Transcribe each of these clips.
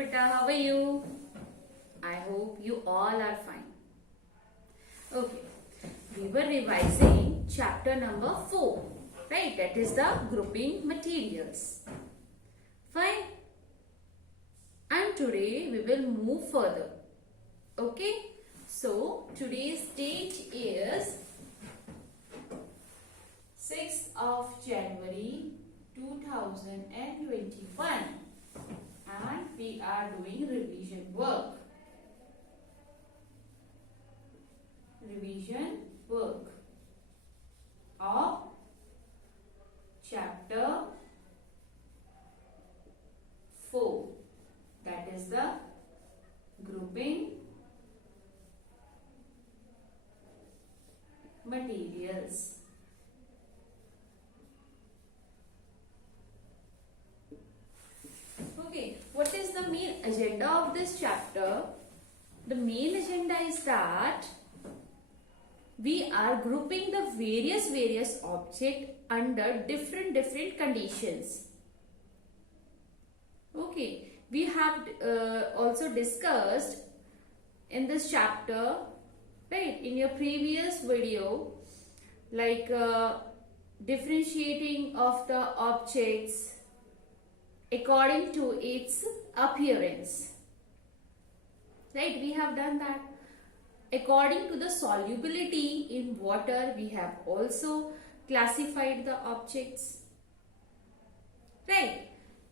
beta, how are you? I hope you all are fine. Okay, we were revising chapter number 4, right? That is the grouping materials. Fine. And today we will move further. Okay, so today's date is 6th of January 2021 and we are doing revision work. Revision work of chapter 4, that is the grouping materials. Okay, what is the main agenda of this chapter? The main agenda is that we are grouping the various objects under different conditions. Okay, we have also discussed in this chapter, right, in your previous video, like differentiating of the objects according to its appearance, right? We have done that. According to the solubility in water, we have also classified the objects, right?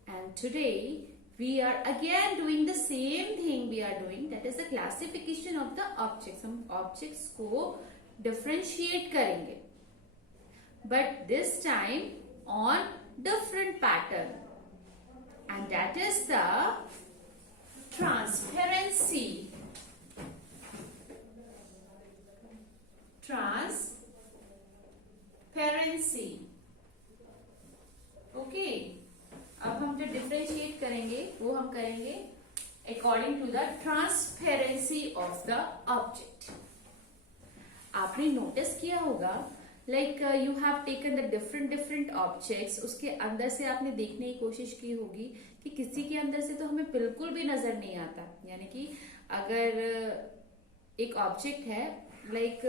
And today we are again doing the same thing we are doing, that is the classification of the objects. हम objects को differentiate करेंगे, but this time on different pattern, and that is the transparency. Transparency. Okay, अब हम जो differentiate करेंगे वो हम करेंगे according to the transparency of the object. आपने notice किया होगा, like you have taken the different objects, उसके अंदर से आपने देखने की कोशिश की होगी कि किसी के अंदर से तो हमें बिल्कुल भी नजर नहीं आता. यानी कि अगर एक object है, like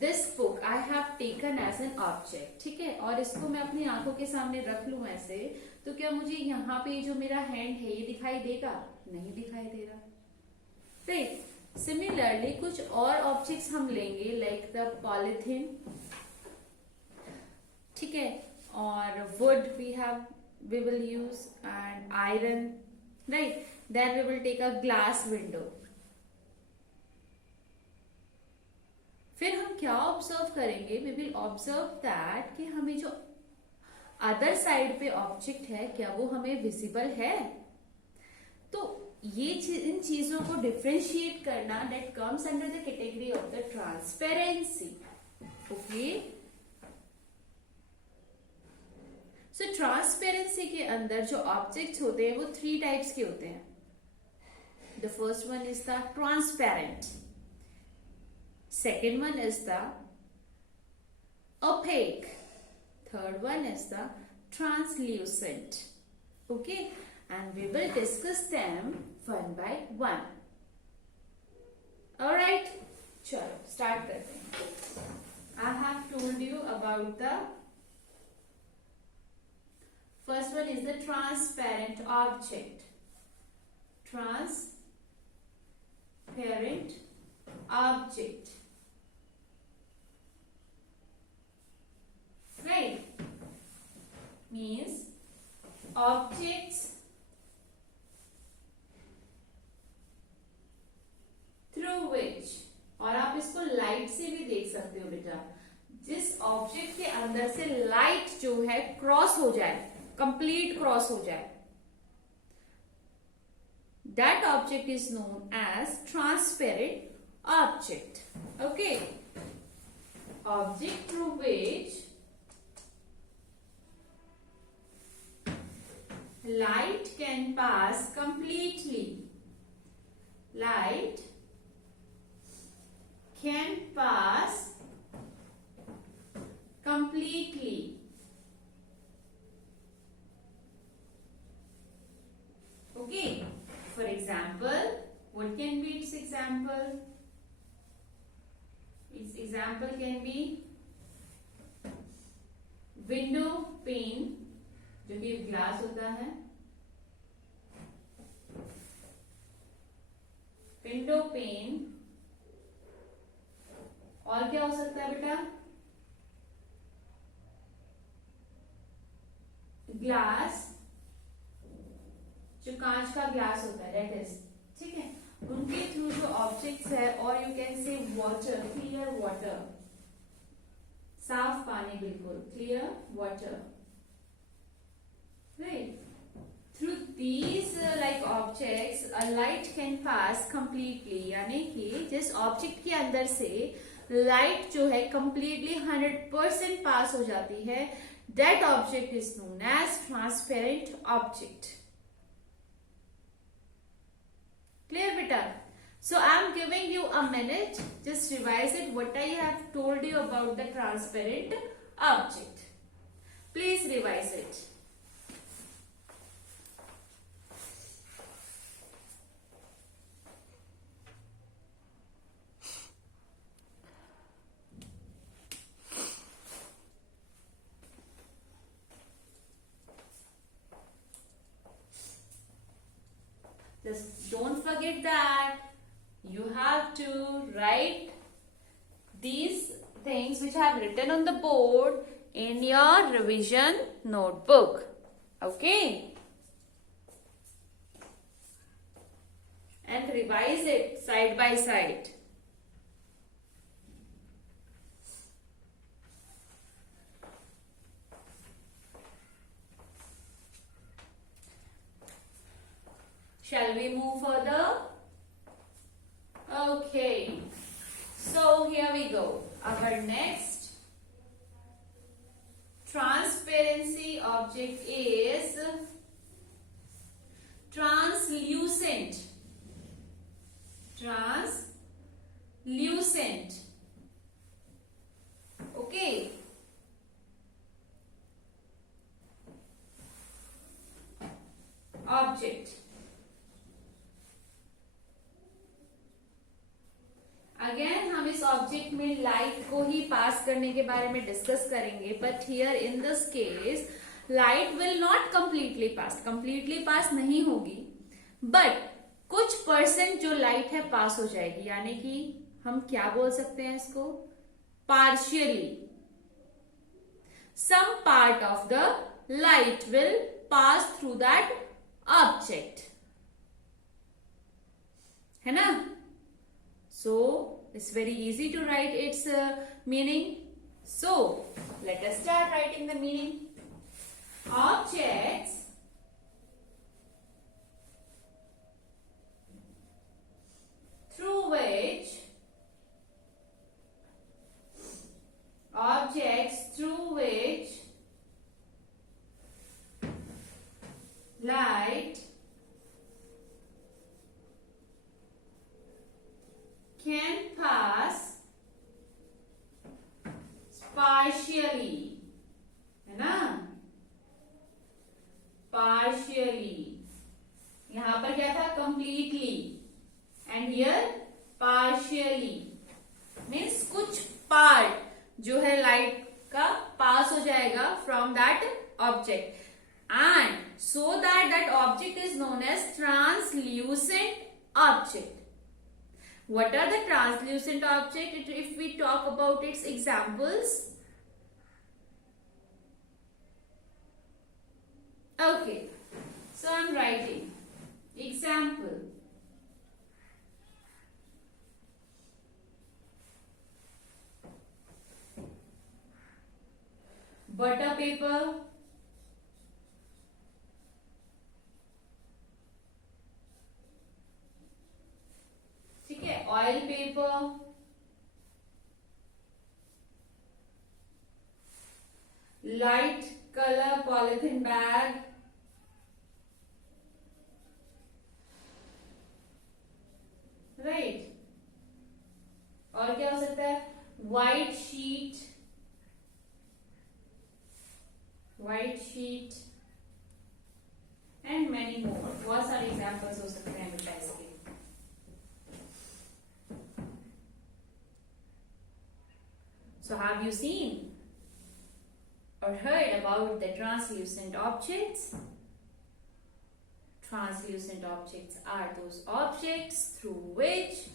this book I have taken as an object, ठीक है, और इसको मैं अपनी आंखों के सामने रख लूं ऐसे, तो क्या मुझे यहाँ पे जो मेरा हैंड है ये दिखाई देगा? नहीं दिखाई देगा, राइट? सिमिलरली कुछ और ऑब्जेक्ट्स हम लेंगे, लाइक द पॉलिथीन, ठीक है, और would we will use, and iron, right? Then we will take a glass window. फिर हम क्या ऑब्जर्व करेंगे? वी विल ऑब्जर्व दैट कि हमें जो अदर साइड पे ऑब्जेक्ट है क्या वो हमें विजिबल है. तो ये इन चीजों को डिफरेंशिएट करना, that comes under the category of the transparency. Okay, सो ट्रांसपेरेंसी के अंदर जो ऑब्जेक्ट्स होते हैं वो 3 टाइप्स के होते हैं. The first one is the transparent. Second one is the opaque. Third one is the translucent. Okay, and we will discuss them one by one. All right, chalo start करते हैं. I have told you about the first one is the transparent object. Transparent object. Right, means objects through which, और आप इसको लाइट से भी देख सकते हो बेटा, जिस ऑब्जेक्ट के अंदर से लाइट जो है क्रॉस हो जाए, कंप्लीट क्रॉस हो जाए, that object is known as transparent object. Okay, object through which light can pass completely. Light can pass completely. Okay, window pane जो कि ग्लास होता है, विंडो पेन, और क्या हो सकता है बेटा, ग्लास, जो कांच का ग्लास होता है, दैट इज, ठीक है, उनके थ्रू जो ऑब्जेक्ट्स है, और you can say water, clear water, साफ पानी, बिल्कुल clear water, right, through these like objects a light can pass completely, यानी कि जिस ऑब्जेक्ट के अंदर से लाइट जो है कंप्लीटली 100% पास हो जाती है, that object is known as transparent object. Clear beta? So I am giving you a minute. Just revise it. What I have told you about the transparent object. Please revise it. Just don't forget that you have to write these things which I have written on the board in your revision notebook. Okay? And revise it side by side. Shall we move further? Okay. So here we go. Our next transparency object is translucent. Translucent. Okay. Object. Again हम इस ऑब्जेक्ट में लाइट को ही पास करने के बारे में discuss करेंगे, but here in this case light will not completely pass नहीं होगी, बट कुछ परसेंट जो लाइट है पास हो जाएगी, यानी कि हम क्या बोल सकते हैं इसको, partially some part of the light will pass through that object, है ना. So it's very easy to write its meaning. So let us start writing the meaning. Objects through which light can pass partially, है ना, partially. यहां पर क्या था, completely, and here partially means कुछ पार्ट जो है लाइट का पास हो जाएगा from that object, and so that object is known as translucent object. What are the translucent objects? If we talk about its examples. Okay, so I'm writing example. Butter paper, ठीक है, oil paper, light colour polythene bag, right, और क्या हो सकता है, white sheet and many more. बहुत सारे एग्जाम्पल्स हो सकते हैं बेटा इसके. So have you seen? or heard about the translucent objects? Translucent objects are those objects through which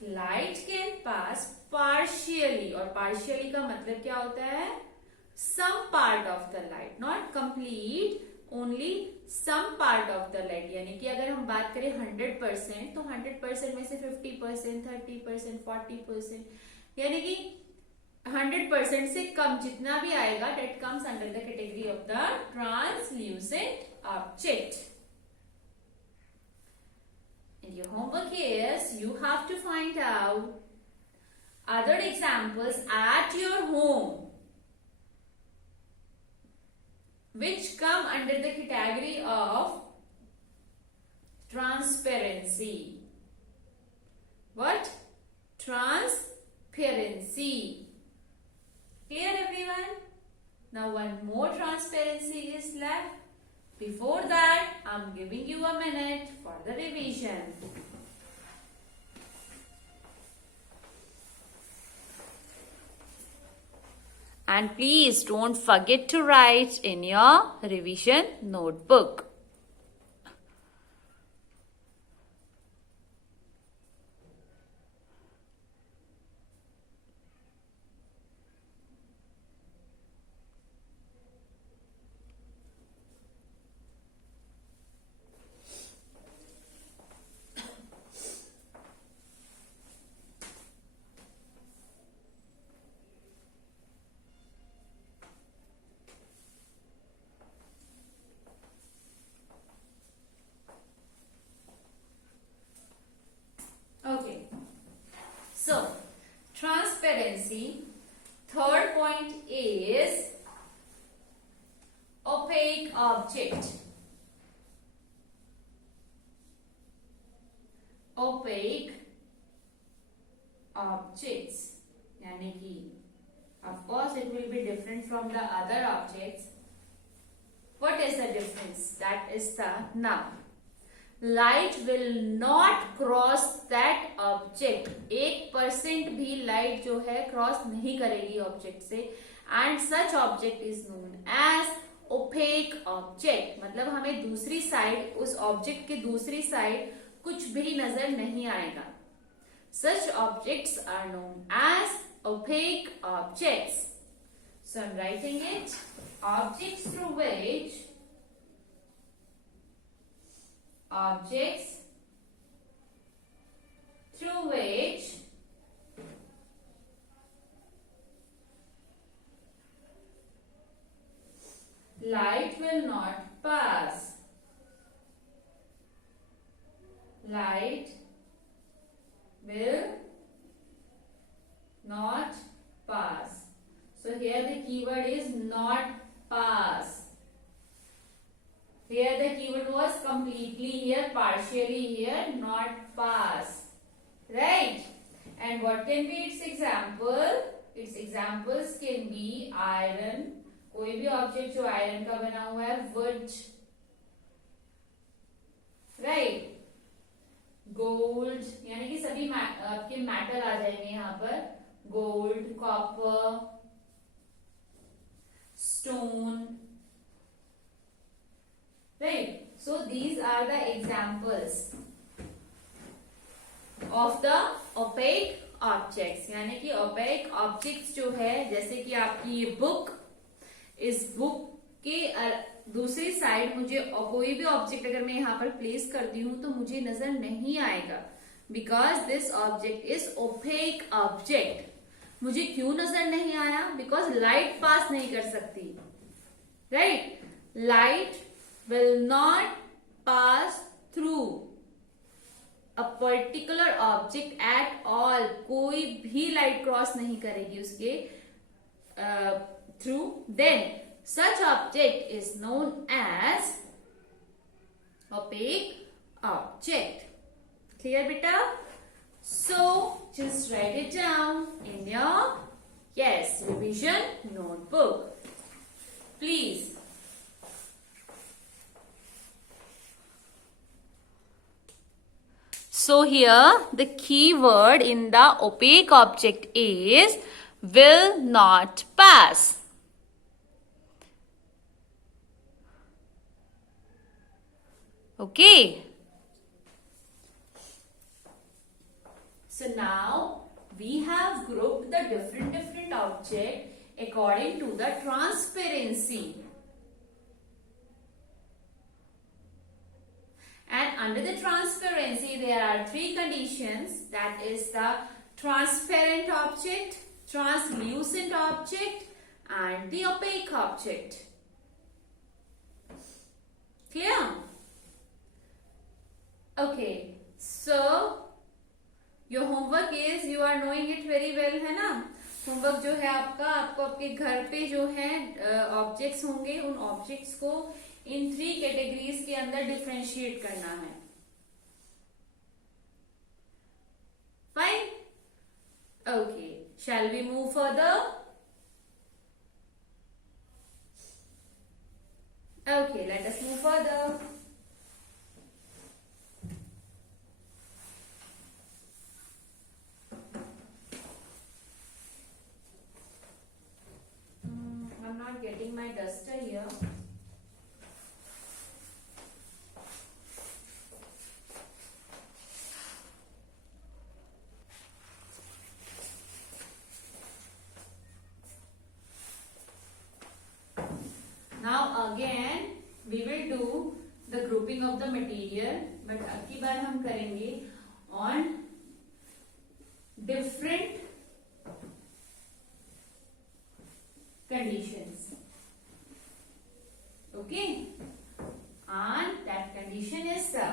light can pass partially, और partially का मतलब क्या होता है? Some part of the light, not complete, only some part of the light. यानी कि अगर हम बात करें 100%, तो 100% में से 50%, 30%, 40%, यानी कि 100% से कम जितना भी आएगा, that comes under the category of the translucent object. And your homework is you have to find out other examples at your home which come under the category of transparency. What? Transparency. Clear, everyone? Now one more transparency is left. Before that, I'm giving you a minute for the revision. And please don't forget to write in your revision notebook. Okay, so transparency, third point is opaque object. Opaque objects, यानी कि of course it will be different from the other objects. What is the difference? That is the now. Light will not cross that object. 1% भी लाइट जो है क्रॉस नहीं करेगी object से. And such object is known as opaque object. मतलब हमें दूसरी साइड, उस ऑब्जेक्ट के दूसरी साइड कुछ भी नजर नहीं आएगा. Such objects are known as opaque objects. So I am writing it. Objects through which objects through which light will not pass. Light will not pass. So here the keyword is not pass. Here the keyword was completely here, partially here, not pass. Right? And what can be its example? Its examples can be iron. कोई भी ऑब्जेक्ट जो आयरन का बना हुआ है, wood. Right? Gold, यानी कि सभी आपके मेटल आ जाएंगे यहाँ पर. Gold, copper, stone. Right? So these are the examples of the opaque objects. यानी कि opaque objects जो है, जैसे कि आपकी ये बुक, इस बुक के दूसरी साइड मुझे कोई भी ऑब्जेक्ट अगर मैं यहाँ पर प्लेस करती हूँ तो मुझे नजर नहीं आएगा. Because this object is opaque object. मुझे क्यों नजर नहीं आया? बिकॉज लाइट पास नहीं कर सकती. Right? Light will not pass through a particular object at all. कोई भी लाइट क्रॉस नहीं करेगी उसके through. Then such object is known as opaque object. Clear, beta? So just write it down in your revision notebook. Please. So here the key word in the opaque object is will not pass. Okay. So now we have grouped the different object according to the transparency. And under the transparency, there are three conditions. That is the transparent object, translucent object, and the opaque object. Clear? Okay. So your homework is, you are knowing it very well, है ना? होमवर्क जो है आपका, आपको आपके घर पे जो है ऑब्जेक्ट्स होंगे, उन ऑब्जेक्ट्स को इन 3 कैटेगरीज के अंदर डिफरेंशिएट करना है. Fine. Okay, shall we move further? Okay, let us move further. I'm not getting my duster here. Now again we will do the grouping of the material, but अब की बार हम करेंगे on different conditions. Okay, and that condition is the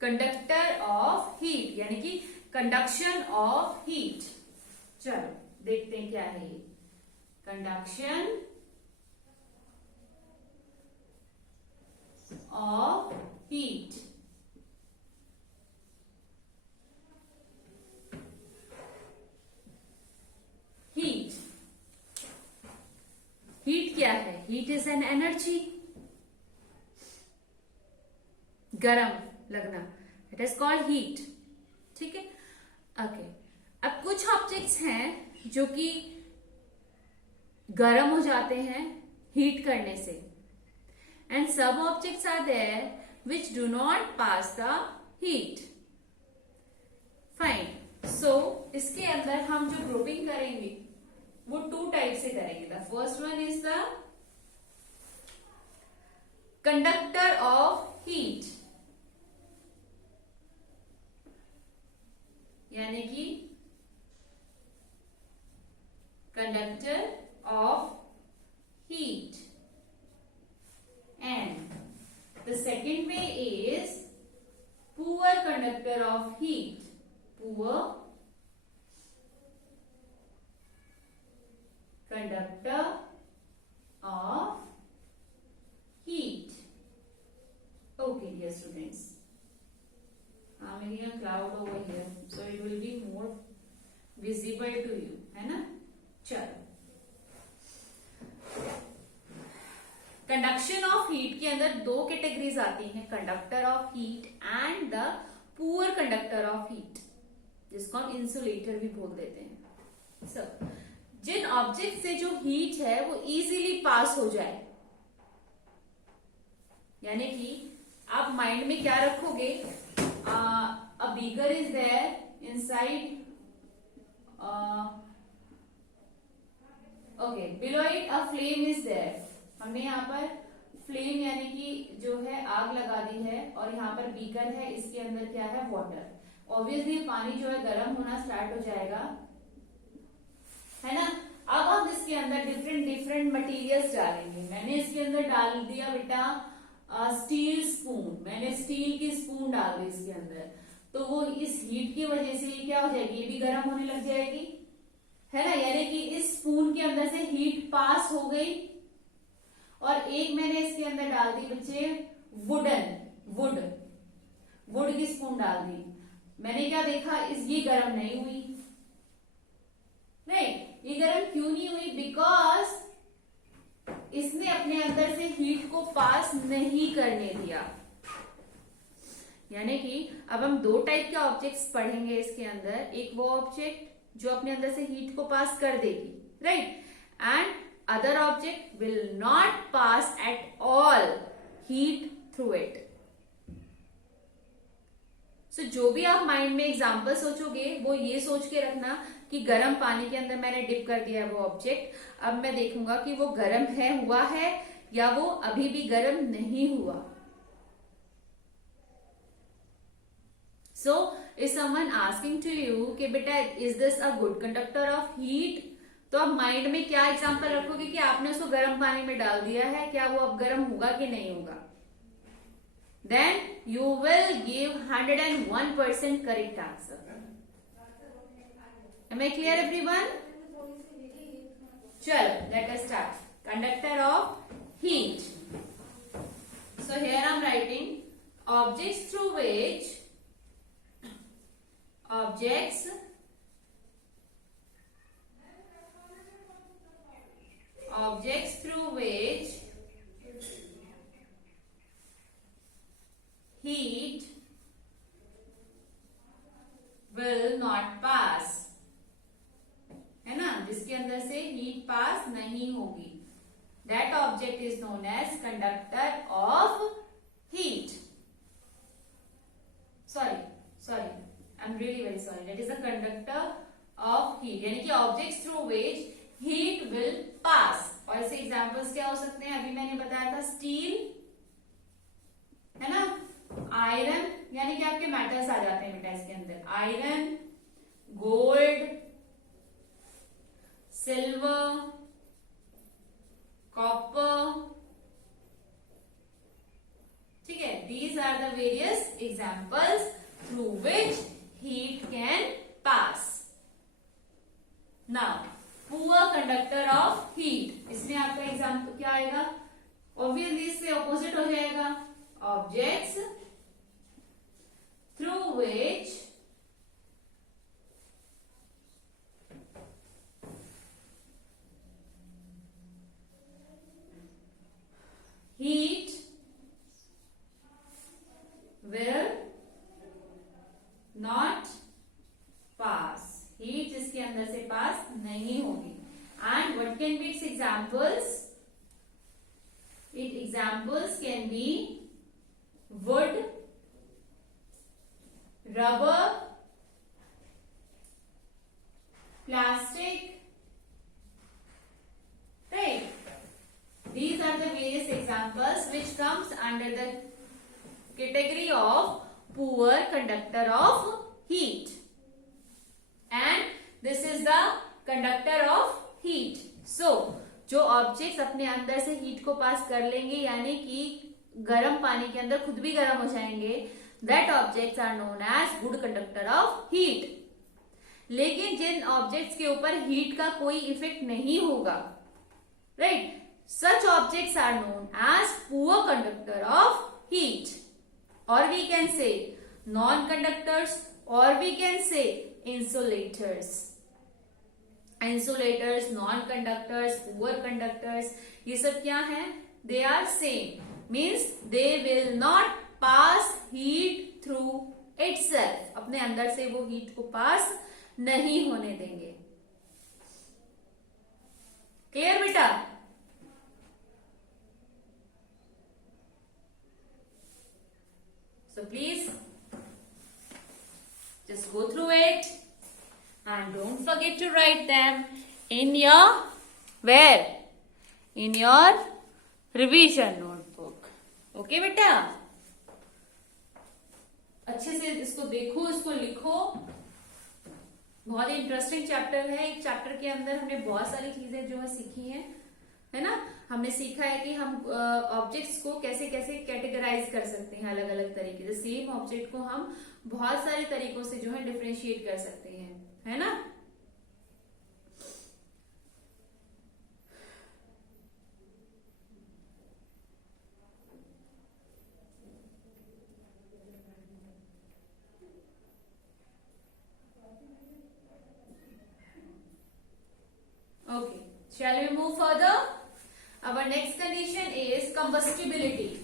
conductor of heat, यानी कि conduction of heat. चलो देखते हैं क्या है ये conduction of heat. Heat. Heat क्या है? Heat is an energy. गरम लगना, इट इज कॉल्ड हीट. ठीक है. ओके, अब कुछ ऑब्जेक्ट्स हैं जो कि गरम हो जाते हैं हीट करने से, एंड सब objects are there which do not pass the heat. Fine. So इसके अंदर हम जो ग्रुपिंग करेंगे वो 2 टाइप से करेंगे. The first one is the conductor of heat, यानी कि conductor of heat, and the second way is poor conductor of heat. Poor conductor of heat. Okay, dear students, I'm making a cloud over here so it will be more visible to you, है ना? चलो, conduction of heat के अंदर 2 कैटेगरीज आती हैं, conductor of heat and the poor conductor of heat, जिसको हम इंसुलेटर भी बोल देते हैं. सब जिन ऑब्जेक्ट से जो हीट है वो इजीली पास हो जाए, यानी कि आप माइंड में क्या रखोगे? A beaker is there inside, okay, below it a flame is there. हमने यहाँ पर फ्लेम यानी कि जो है आग लगा दी है, और यहाँ पर बीकर है, इसके अंदर क्या है? वाटर. ऑब्वियसली पानी जो है गर्म होना स्टार्ट हो जाएगा, है ना? अब हम इसके अंदर डिफरेंट मटेरियल्स डालेंगे. मैंने इसके अंदर डाल दिया बेटा स्टील स्पून. मैंने स्टील की स्पून डाल दी इसके अंदर, तो वो इस हीट की वजह से ये क्या हो जाएगी? ये भी गर्म होने लग जाएगी, है ना? यानी कि इस स्पून के अंदर से हीट पास हो गई. और एक मैंने इसके अंदर डाल दी बच्चे वुड की स्पून डाल दी. मैंने क्या देखा? ये गर्म नहीं हुई. नहीं, ये गर्म क्यों नहीं हुई? बिकॉज इसने अपने अंदर से हीट को पास नहीं करने दिया. यानी कि अब हम 2 टाइप के ऑब्जेक्ट्स पढ़ेंगे इसके अंदर. एक वो ऑब्जेक्ट जो अपने अंदर से हीट को पास कर देगी, right, and other object will not pass at all heat through it. So जो भी आप माइंड में एग्जाम्पल सोचोगे वो ये सोच के रखना कि गर्म पानी के अंदर मैंने डिप कर दिया है वो ऑब्जेक्ट, अब मैं देखूंगा कि वो गर्म है, हुआ है, या वो अभी भी गर्म नहीं हुआ। So is someone asking to you कि बेटा is this a good conductor of heat, तो आप माइंड में क्या एग्जाम्पल रखोगे कि आपने उसको गर्म पानी में डाल दिया है, क्या वो अब गर्म होगा कि नहीं होगा। Then you will give 101% correct answer. Am I clear, everyone? Chalo, let us start. Conductor of heat. So here I am writing objects through which heat will not pass, है ना, जिसके अंदर से हीट पास नहीं होगी, that object is known as conductor of heat. sorry I'm really very sorry, that is a conductor of heat, यानी कि objects through which heat will pass। और इसके एग्जाम्पल्स क्या हो सकते हैं, अभी मैंने बताया था स्टील, है ना, आयरन, यानी कि आपके मेटल्स आ जाते हैं बेटा इसके अंदर, आयरन, गोल्ड, सिल्वर, कॉपर, ठीक है, these are the various examples through which heat can pass. Now poor conductor of heat, इसमें आपका एग्जाम्पल क्या आएगा, ऑब्वियसली इससे ऑपोजिट हो जाएगा, objects through which heat will not pass, heat जिसके अंदर से पास नहीं होगी। And what can be its examples? Its examples can be wood, rubber, plastic, right? These are the various examples which comes under the category of poor conductor of heat, and this is the conductor of heat. So जो ऑब्जेक्ट्स अपने अंदर से हीट को pass कर लेंगे, यानी कि गर्म पानी के अंदर खुद भी गर्म हो जाएंगे, that objects are known as good conductor of heat। लेकिन जिन ऑब्जेक्ट्स के ऊपर हीट का कोई इफेक्ट नहीं होगा, right, such objects are known as poor conductor of heat, or we can say non-conductors, or we can say insulators। insulators, non-conductors, poor conductors, ये सब क्या है, they are same, means they will not pass heat through itself, अपने अंदर से वो हीट को पास नहीं होने देंगे। क्लियर बेटा? So please just go through it and don't forget to write them in your where? In your revision notebook. Okay बेटा? अच्छे से इसको देखो, इसको लिखो, बहुत ही इंटरेस्टिंग चैप्टर है। एक चैप्टर के अंदर हमने बहुत सारी चीजें जो है सीखी हैं, है ना। हमने सीखा है कि हम ऑब्जेक्ट्स को कैसे कैसे कैटेगराइज कर सकते हैं अलग अलग तरीके से। सेम ऑब्जेक्ट को हम बहुत सारे तरीकों से जो है डिफरेंशिएट कर सकते हैं, है ना। Okay, shall we move further? Our next condition is combustibility.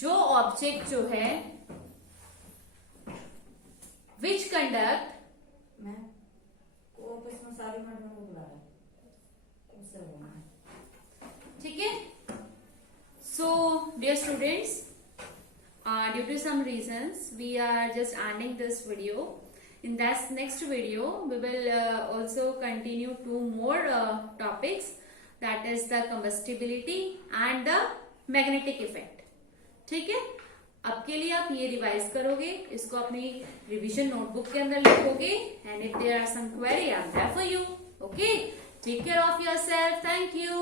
जो ऑब्जेक्ट जो है विच कंडक्ट, मैं ऑफिस में सारी मैडम को बुला रहा है, ठीक है। So dear students, due to some reasons we are just ending this video. In that next video we will also continue two more topics, that is the combustibility and the magnetic effect. ठीक है, अब के लिए आप ये रिवाइज करोगे, इसको अपनी रिवीजन नोटबुक के अंदर लिखोगे, and if there are some query I am there for you. Okay, take care of yourself. Thank you.